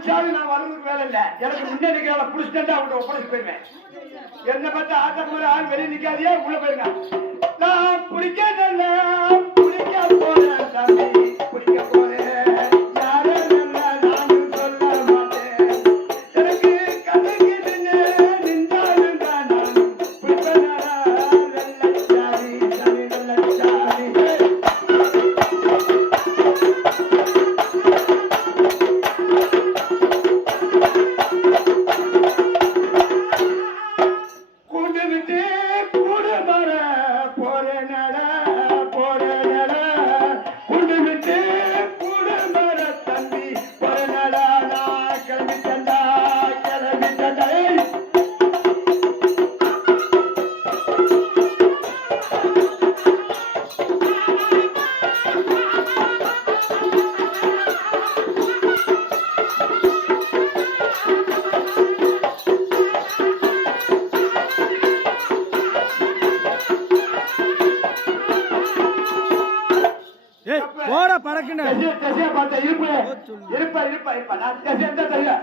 அடிச்சாலும் நான் வரதுக்கு வேலை இல்லை. எனக்கு முன்னே நிற்கிற புடிச்சுட்டா அவங்க ஒப்படைச்சு போயிருவேன். என்ன பார்த்தா ஆட்டம் போற ஆள் வெளியே நிக்காதே, உள்ள போயிருங்க. நான் பிடிக்க போறேன் தம்பி, பிடிக்க போறேன். போற பறக்குன தசைய பார்த்த இருப்பா நான் தசை எந்த தசை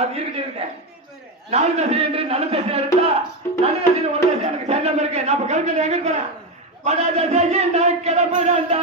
அது இருக்கேன். நாலு தசை என்று நல்ல தசை எடுத்தா நல்ல தசையில் ஒரு தசை எனக்கு செல்லம் இருக்கு. நான் இப்ப கல்கட்டு எங்க போறேன். பட தசையில் நான் கிளம்புறேன்டா.